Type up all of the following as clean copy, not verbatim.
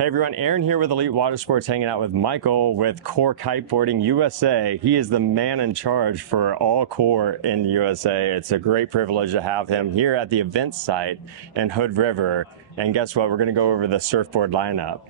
Hey everyone, Aaron here with Elite Watersports, hanging out with Michael with Core Kiteboarding USA. He is the man in charge for all Core in USA. It's a great privilege to have him here at the event site in Hood River. And guess what? We're going to go over the surfboard lineup.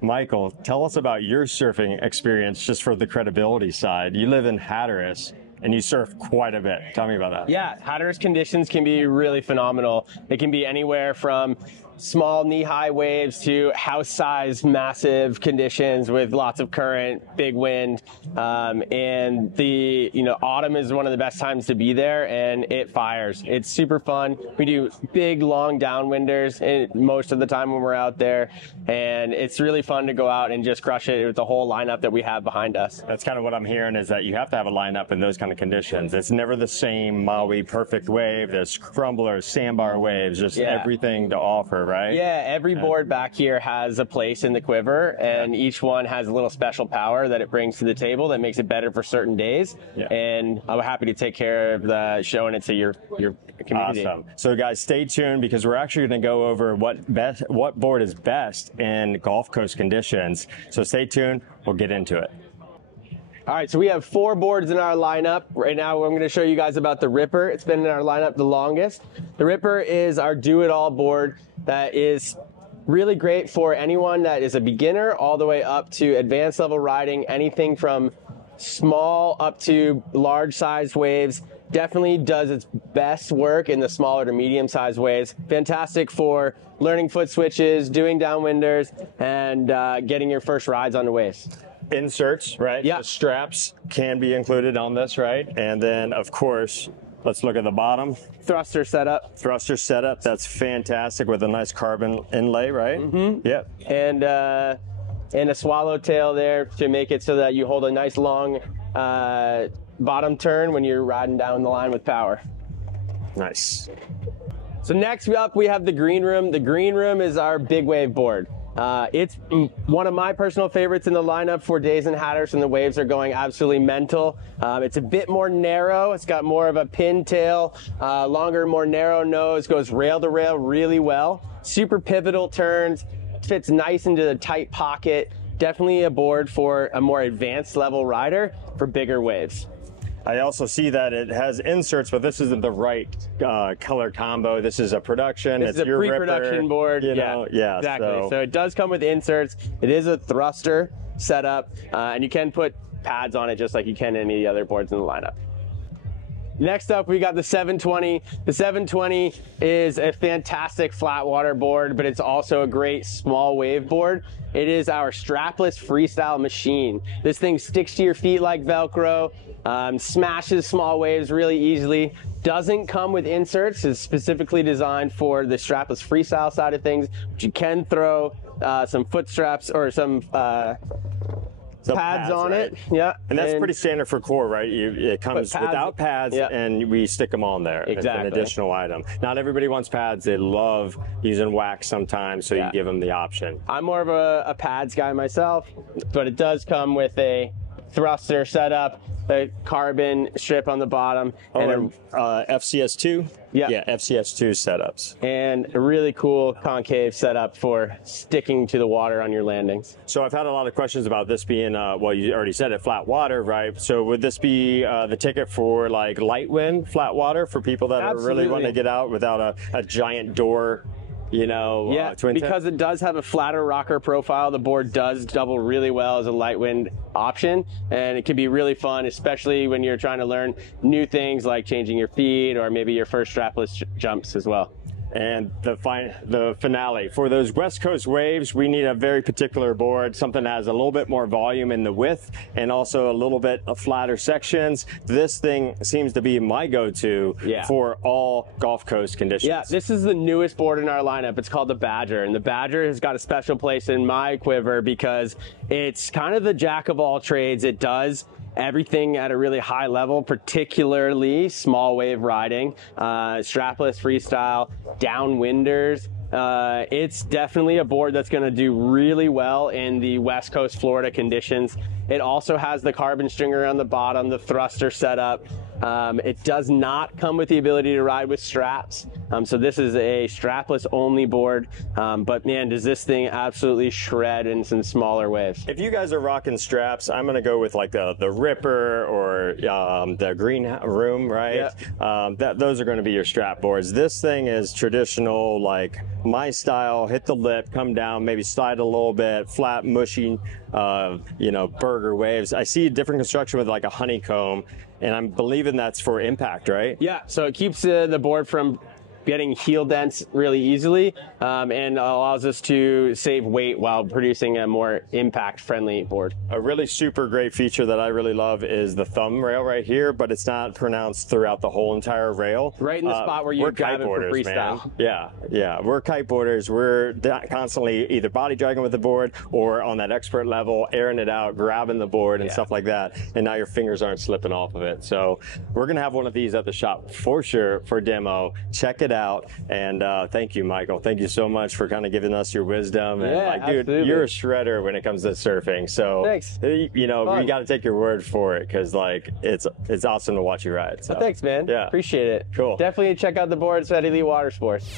Michael, tell us about your surfing experience just for the credibility side. You live in Hatteras and you surf quite a bit. Tell me about that. Yeah, Hatteras conditions can be really phenomenal. They can be anywhere from small knee-high waves to house-sized massive conditions with lots of current, big wind, and the autumn is one of the best times to be there, and it fires. It's super fun. We do big, long downwinders most of the time when we're out there, and it's really fun to go out and just crush it with the whole lineup that we have behind us. That's kind of what I'm hearing, is that you have to have a lineup in those kind of conditions. It's never the same Maui perfect wave. There's crumblers, sandbar waves, just everything to offer. Right? Yeah, every board back here has a place in the quiver, and each one has a little special power that it brings to the table that makes it better for certain days. And I'm happy to take care of showing it to your community. Awesome. So guys, stay tuned because we're actually going to go over what board is best in Gulf Coast conditions. So stay tuned. We'll get into it. All right, so we have 4 boards in our lineup. Right now, I'm going to show you guys about the Ripper. It's been in our lineup the longest. The Ripper is our do-it-all board that is really great for anyone that is a beginner all the way up to advanced level riding, anything from small up to large-sized waves. Definitely does its best work in the smaller to medium-sized waves. Fantastic for learning foot switches, doing downwinders, and getting your first rides on the waves. Inserts, right? Yeah. The straps can be included on this, right? And then, of course, let's look at the bottom. Thruster setup. Thruster setup. That's fantastic with a nice carbon inlay, right? Mm-hmm. Yep. And a swallowtail there to make it so that you hold a nice long bottom turn when you're riding down the line with power. Nice. So next up, we have the Green Room. The Green Room is our big wave board. It's one of my personal favorites in the lineup for days in Hatteras and the waves are going absolutely mental. It's a bit more narrow. It's got more of a pintail, longer, more narrow nose, goes rail to rail really well. Super pivotal turns, fits nice into the tight pocket. Definitely a board for a more advanced level rider for bigger waves. I also see that it has inserts, but this isn't the right color combo. This is a production. This is a pre-production board. Yeah, exactly. So it does come with inserts. It is a thruster setup, and you can put pads on it just like you can any of the other boards in the lineup. Next up, we got the 720. The 720 is a fantastic flat water board, but it's also a great small wave board. It is our strapless freestyle machine. This thing sticks to your feet like Velcro, smashes small waves really easily, doesn't come with inserts. It's specifically designed for the strapless freestyle side of things, but you can throw some foot straps or some pads on it. Yeah. And that's pretty standard for Core, right? It comes without pads and we stick them on there. Exactly. It's an additional item. Not everybody wants pads. They love using wax sometimes, so you give them the option. I'm more of a pads guy myself, but it does come with a thruster setup, the carbon strip on the bottom, and FCS2? Yeah, FCS2 setups. And a really cool concave setup for sticking to the water on your landings. So I've had a lot of questions about this being, well, you already said it, flat water, right? So would this be the ticket for like light wind, flat water, for people that are really wanting to get out without a giant door? Because it does have a flatter rocker profile, the board does double really well as a light wind option, and it can be really fun, especially when you're trying to learn new things like changing your feet or maybe your first strapless jumps as well. And the finale. For those West Coast waves, we need a very particular board, something that has a little bit more volume in the width and also a little bit of flatter sections. This thing seems to be my go-to for all Gulf Coast conditions. Yeah, this is the newest board in our lineup. It's called the Badger, and the Badger has got a special place in my quiver because it's kind of the jack of all trades. It does everything at a really high level, particularly small wave riding, strapless freestyle, downwinders, It's definitely a board that's going to do really well in the West Coast Florida conditions. It also has the carbon stringer on the bottom, the thruster setup. It does not come with the ability to ride with straps. So this is a strapless only board. But man, does this thing absolutely shred in some smaller waves. If you guys are rocking straps, I'm going to go with like the Ripper or the Green Room, right? Yeah. Those are going to be your strap boards. This thing is traditional, like my style, hit the lip, come down, maybe slide a little bit, flat, mushy, you know, burger waves. I see different construction with like a honeycomb, and I'm believing that's for impact, right? Yeah, so it keeps the board from getting heel dense really easily, and allows us to save weight while producing a more impact friendly board. A really super great feature that I really love is the thumb rail right here, but it's not pronounced throughout the whole entire rail. Right in the spot where you grab it for freestyle. Man. Yeah, we're kiteboarders. We're constantly either body dragging with the board or on that expert level, airing it out, grabbing the board and stuff like that, and now your fingers aren't slipping off of it. So we're gonna have one of these at the shop for sure for demo. Check it out. And thank you, Michael. Thank you so much for kind of giving us your wisdom. And like, dude, absolutely. you're a shredder when it comes to surfing. So thanks. You know, we got to take your word for it because like it's awesome to watch you ride. So thanks, man. Yeah, appreciate it. Cool. Definitely check out the boards at Elite Water Sports.